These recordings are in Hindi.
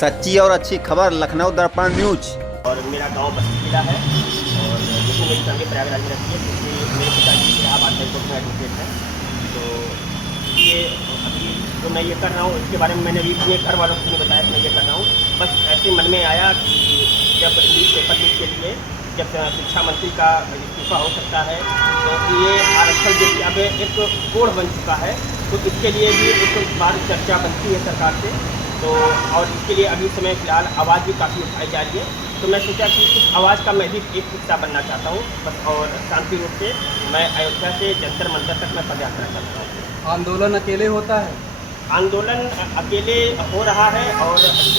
सच्ची और अच्छी खबर लखनऊ दर्पण न्यूज। और मेरा गांव बस्ती जिला है और जिसमें मेरी फैमिली प्रयागराज में रहती है, क्योंकि मेरे पिताजी इलाहाबाद हाईकोर्ट में एडवोकेट हैं। तो ये अभी जो मैं ये कर रहा हूँ इसके बारे में मैंने अभी अपने घर वालों को नहीं बताया कि मैं ये कर रहा हूँ। बस ऐसे मन में आया कि जब न्यूज़ पेपर लीक के लिए जब शिक्षा मंत्री का इस्तीफा हो सकता है तो ये आरक्षण जो कि अब एक कोड बन चुका है, तो इसके लिए भी एक बार चर्चा बनती है सरकार से। तो और इसके लिए अभी समय फ़िलहाल आवाज़ भी काफ़ी उठाई जा रही है। तो मैं सोचा कि इस आवाज़ का मैं भी एक हिस्सा बनना चाहता हूँ बस। और शांति रूप से मैं अयोध्या से जंतर मंतर तक मैं पदयात्रा करता हूँ। आंदोलन अकेले होता है? आंदोलन अकेले हो रहा है और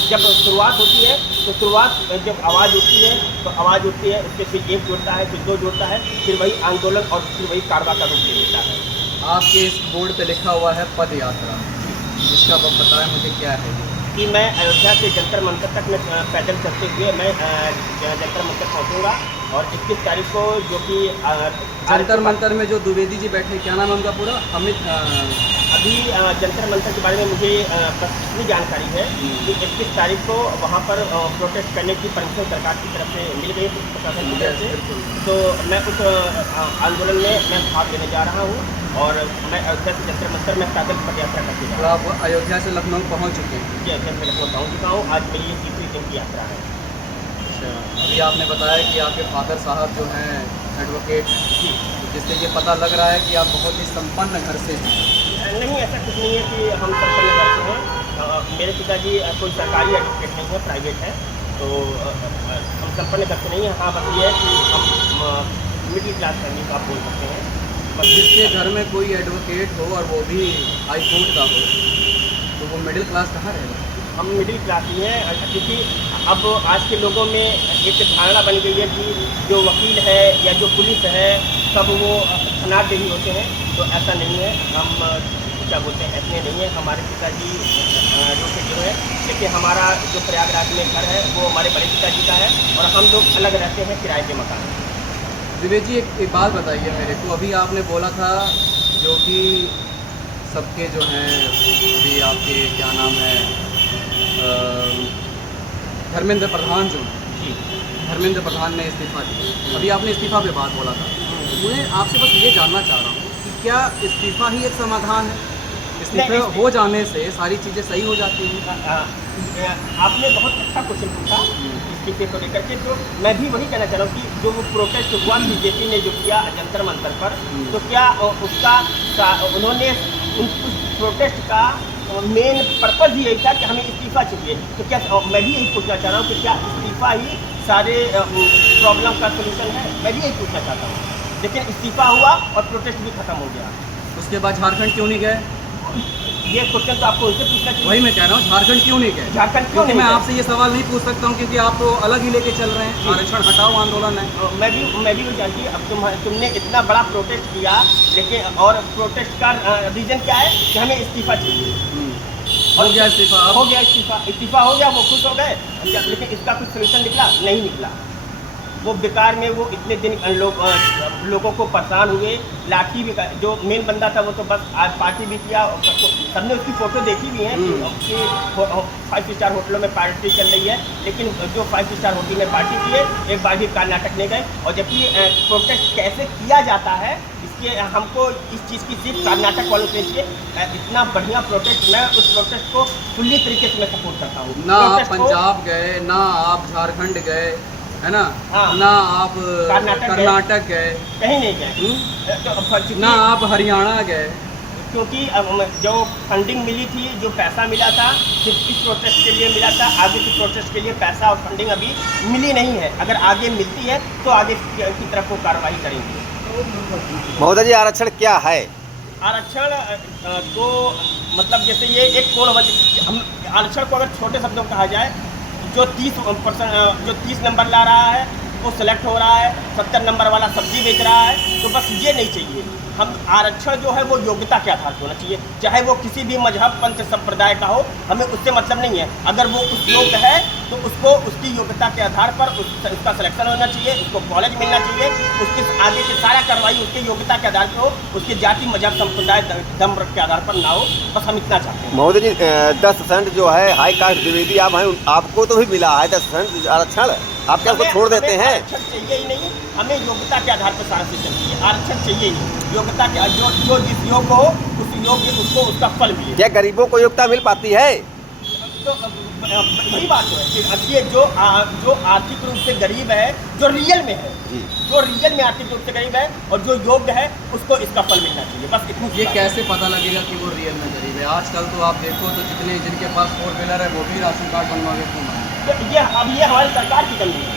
जब शुरुआत होती है तो शुरुआत जब आवाज़ उठती है तो आवाज़ उठती है, उससे फिर एक जुड़ता है, फिर दो जुड़ता है, फिर वही आंदोलन और फिर वही कार्रवाई का रूप ले लेता है। आपके इस बोर्ड पे लिखा हुआ है पद यात्रा, इसका आप बताएं मुझे क्या है कि मैं अयोध्या से जंतर मंतर तक मैं पैदल चलते हुए मैं जंतर मंतर पहुँचूँगा। और 21 तारीख को जो कि जंतर मंतर में जो द्विवेदी जी बैठे, क्या नाम है उनका पूरा? अमित अभी जंतर मंतर के बारे में मुझे बस इतनी जानकारी है कि 21 तारीख को वहाँ पर प्रोटेस्ट करने की परमिशन सरकार की तरफ से मिल गई है, प्रशासन की तरफ से। तो मैं उस आंदोलन में मैं भाग लेने जा रहा हूँ और मैं अयोध्या से जंतर मंतर में पैदल पदयात्रा करके जा रहा हूँ। आप अयोध्या से लखनऊ पहुँच चुके हैं? जी, अयोध्या से लखनऊ पहुँच चुका हूँ। आज मेरी ये तीसरी दिन की यात्रा है। अच्छा, अभी आपने बताया कि आपके फादर साहब जो हैं एडवोकेट हैं, जी, जिससे ये पता लग रहा है कि आप बहुत ही संपन्न घर से हैं। नहीं, ऐसा कुछ नहीं है कि हम संपन्न करते हैं। मेरे पिताजी कोई सरकारी एडवोकेट नहीं है, प्राइवेट है। तो हम संपन्न करते नहीं हैं। हाँ, बस ये है कि हम मिडिल क्लास फैमिली का आप बोल सकते हैं। बस जिसके घर में कोई एडवोकेट हो और वो भी हाई कोर्ट का हो, तो वो मिडिल क्लास कहाँ रहेगा? हम मिडिल क्लास ही हैं, क्योंकि अब आज के लोगों में एक धारणा बन गई है कि जो वकील है या जो पुलिस है सब वो धनाढ्य होते हैं। तो ऐसा नहीं है। हम क्या बोलते हैं, ऐसे नहीं है। हमारे पिताजी जो है, देखिए हमारा जो प्रयागराज में घर है वो हमारे बड़े पिताजी का है और हम लोग अलग रहते हैं किराए के मकान में। विवेक जी, एक बात बताइए मेरे को। अभी आपने बोला था जो कि सबके जो हैं अभी आपके क्या नाम है धर्मेंद्र प्रधान जो जी, धर्मेंद्र प्रधान ने इस्तीफा दिया। अभी आपने इस्तीफा पे बात बोला था। मैं आपसे बस ये जानना चाह रहा हूँ कि क्या इस्तीफा ही एक समाधान है? इस्तीफा हो जाने से सारी चीज़ें सही हो जाती हैं? आपने बहुत अच्छा क्वेश्चन पूछा इस्तीफे को लेकर के। तो मैं भी वही कहना चाह रहा हूँ कि जो वो प्रोटेस्ट हुआ बीजेपी ने जो किया जंतर मंतर पर, तो क्या उसका उन्होंने उस प्रोटेस्ट का मेन पर्पज़ ही यही था कि हमें इस्तीफा चाहिए। तो क्या मैं भी यही पूछना चाह रहा हूँ कि क्या इस्तीफा ही सारे प्रॉब्लम का सलूशन है? मैं भी यही पूछना चाहता हूँ। लेकिन इस्तीफा हुआ और प्रोटेस्ट भी खत्म हो गया। उसके बाद झारखंड क्यों नहीं गए? ये क्वेश्चन तो आपको उनसे पूछना चाहिए। वही मैं कह रहा हूँ, झारखंड क्यों नहीं गए? झारखंड क्यों क्योंकि नहीं मैं गए? आपसे ये सवाल नहीं पूछ सकता हूँ क्योंकि आप तो अलग ही लेके चल रहे हैं। आरक्षण हटाओ आंदोलन है। मैं भी वो जानती। अब तुमने इतना बड़ा प्रोटेस्ट किया, लेकिन और प्रोटेस्ट का रीज़न क्या है कि हमें इस्तीफा चाहिए। हो गया इस्तीफा? हो गया इस्तीफा हो गया, वो खुश हो गए। लेकिन इसका कुछ सोल्यूशन निकला नहीं निकला। वो बेकार में वो इतने दिन लोगों को परेशान हुए। लाठी भी जो मेन बंदा था वो तो बस आज पार्टी भी किया। तो सबने उसकी फ़ोटो देखी भी है कि 5 स्टार होटलों में पार्टी चल रही है, लेकिन जो 5 स्टार होटल में पार्टी किए एक बार भी कर्नाटक नहीं गए। और जबकि प्रोटेस्ट कैसे किया जाता है इसके हमको इस चीज़ की सिर्फ कर्नाटक वालों से चाहिए। इतना बढ़िया प्रोटेस्ट, मैं उस प्रोटेस्ट को फुल्ली तरीके से मैं सपोर्ट करता हूँ। ना आप पंजाब गए, ना आप झारखंड गए, है ना? हाँ। ना आप कर्नाटक गए, कहीं नहीं गए। ना आप हरियाणा गए। क्योंकि जो फंडिंग मिली थी, जो पैसा मिला था सिर्फ इस प्रोटेस्ट के लिए मिला था। आगे की प्रोटेस्ट के लिए पैसा और फंडिंग अभी मिली नहीं है। अगर आगे मिलती है तो आगे की तरफ वो कार्रवाई करेंगे। महोदय जी, आरक्षण क्या है? आरक्षण तो मतलब जैसे ये एक कोण हम आरक्षण को अगर छोटे शब्दों में कहा जाए, जो 30 नंबर ला रहा है वो सेलेक्ट हो रहा है, 70 नंबर वाला सब्जी बेच रहा है। तो बस ये नहीं चाहिए। हम आरक्षण जो है वो योग्यता के आधार पर होना चाहिए, चाहे वो किसी भी मजहब पंथ संप्रदाय का हो, हमें उससे मतलब नहीं है। अगर वो उस योग्य है तो उसको उसकी योग्यता के आधार पर उसका सिलेक्शन होना चाहिए, उसको कॉलेज मिलना चाहिए, उसकी आगे की सारा कार्रवाई उसकी योग्यता के आधार पर हो, उसकी जाति मजहब संप्रदाय धर्म के आधार पर ना हो। बस हम इतना चाहते हैं। महोदय जी 10% जो है हाई कास्ट द्विवेदी आप हैं, आपको तो भी मिला है 10% आरक्षण, आप क्या उसको छोड़ देते हैं? आरक्षण चाहिए ही नहीं, हमें योग्यता के आधार पर सारा सिस्टम चाहिए। आरक्षण चाहिए ही नहीं, योग्यता के जो जिस योग्य हो उस योग्य उसको उसका फल मिले। क्या गरीबों को योग्यता मिल पाती है? तो वही बात है कि ये जो आर्थिक रूप से गरीब है, जो रियल में है, जो रियल में आर्थिक रूप से गरीब है और जो योग्य है उसको इसका फल मिलना चाहिए। बस इतनी ये कैसे पता लगेगा कि वो रियल में गरीब है? आजकल तो आप देखो तो जिनके पास 4 व्हीलर है वो भी राशन कार्ड बनवा के घूम रहे हैं। तो ये हमारी सरकार की कमी है,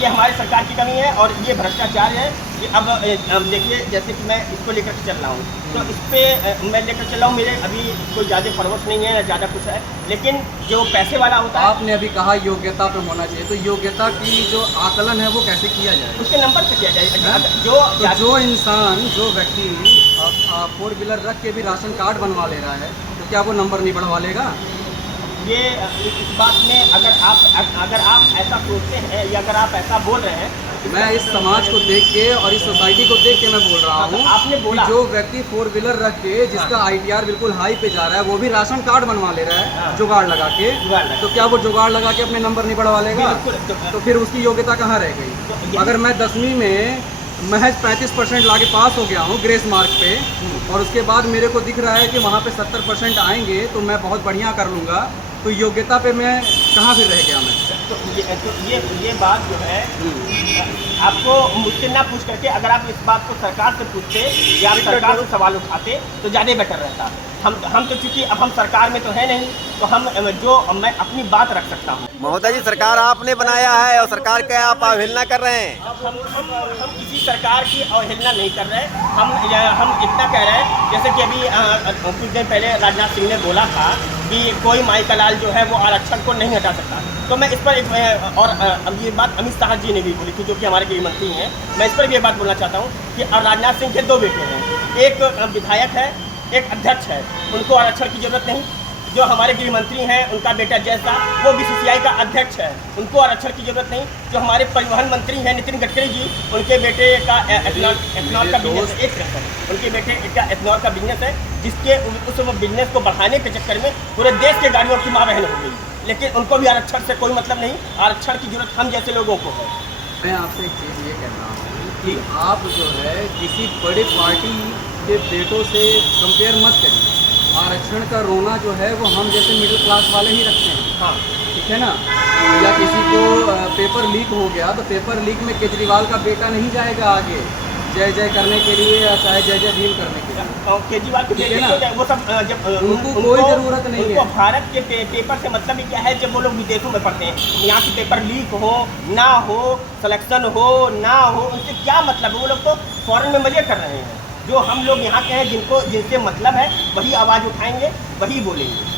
ये हमारी सरकार की कमी है और ये भ्रष्टाचार है कि अब देखिए जैसे कि मैं इसको लेकर चल रहा हूँ, तो इस पर मैं लेकर चल रहा हूँ, मेरे अभी कोई ज़्यादा फरवश नहीं है, ज़्यादा कुछ है, लेकिन जो पैसे वाला होता है। आपने अभी कहा योग्यता पे होना चाहिए, तो योग्यता की जो आकलन है वो कैसे किया जाए? उसके नंबर से किया जाए। तो जो इंसान जो व्यक्ति 4 व्हीलर रख के भी राशन कार्ड बनवा ले रहा है तो क्या वो नंबर नहीं बढ़वा लेगा? ये इस बात में अगर आप ऐसा सोचते हैं या अगर आप ऐसा बोल रहे हैं, मैं इस समाज को देख के और इस सोसाइटी को देख के मैं बोल रहा हूँ। आपने बोला जो व्यक्ति 4 व्हीलर रख के जिसका ITR बिल्कुल हाई पे जा रहा है वो भी राशन कार्ड बनवा ले रहा है जुगाड़ लगा के, तो क्या वो जुगाड़ लगा के अपने नंबर नहीं बढ़वा लेगा? तो फिर उसकी योग्यता कहाँ रह गई? अगर मैं 10वीं में महज 35% लाके पास हो गया हूँ ग्रेस मार्क पे, और उसके बाद मेरे को दिख रहा है कि वहाँ पे 70% आएंगे तो मैं बहुत बढ़िया कर लूँगा, तो योग्यता पे मैं कहाँ फिर रह गया मैं? तो ये बात जो है आपको मुझसे ना पूछ करके अगर आप इस बात को सरकार से पूछते या आप सरकार से सवाल उठाते तो ज़्यादा बेटर रहता। हम तो चूँकि अब हम सरकार में तो है नहीं, तो मैं अपनी बात रख सकता हूँ। महोदय जी सरकार आपने बनाया है और सरकार का आप अवहेलना कर रहे हैं। हम किसी सरकार की अवहेलना नहीं कर रहे, हम इतना कह रहे हैं जैसे कि अभी कुछ दिन पहले राजनाथ सिंह ने बोला था कि कोई माई का लाल जो है वो आरक्षण को नहीं हटा सकता। तो मैं इस पर और अब ये बात अमित शाह जी ने भी बोली थी जो कि हमारे गृह मंत्री हैं, मैं इस पर भी ये बात बोलना चाहता हूँ कि राजनाथ सिंह के 2 बेटे हैं, एक विधायक है, एक अध्यक्ष है, उनको आरक्षण की जरूरत नहीं। जो हमारे गृह मंत्री हैं उनका बेटा जय शाह वो BCCI का अध्यक्ष है, उनको आरक्षण की जरूरत नहीं। जो हमारे परिवहन मंत्री हैं नितिन गडकरी जी, उनके बेटे का एथनॉल का बिजनेस है, उनके बेटे का एथनॉल का बिजनेस है, जिसके उस बिजनेस को बढ़ाने के चक्कर में पूरे देश के गाड़ियों की माँ बहन हो गई, लेकिन उनको भी आरक्षण से कोई मतलब नहीं। आरक्षण की जरूरत हम जैसे लोगों को है। मैं आपसे एक चीज़ ये कह रहा हूँ कि आप जो है किसी बड़ी पार्टी के बेटों से कंपेयर मत करिए। आरक्षण का रोना जो है वो हम जैसे मिडिल क्लास वाले ही रखते हैं, हाँ ठीक है ना? या किसी को पेपर लीक हो गया तो पेपर लीक में केजरीवाल का बेटा नहीं जाएगा आगे जय जय करने के लिए या चाहे जय जय भीम करने के लिए। केजरीवाल के बेटे को वो सब जब उनको कोई ज़रूरत नहीं है। भारत के पेपर से मतलब ही क्या है? जब वो लोग विदेशों में पढ़ते हैं, यहाँ के पेपर लीक हो ना हो, सिलेक्शन हो ना हो, उनसे क्या मतलब है? वो लोग तो फॉरेन में मजे कर रहे हैं। जो हम लोग यहाँ के हैं जिनसे मतलब है वही आवाज़ उठाएंगे, वही बोलेंगे।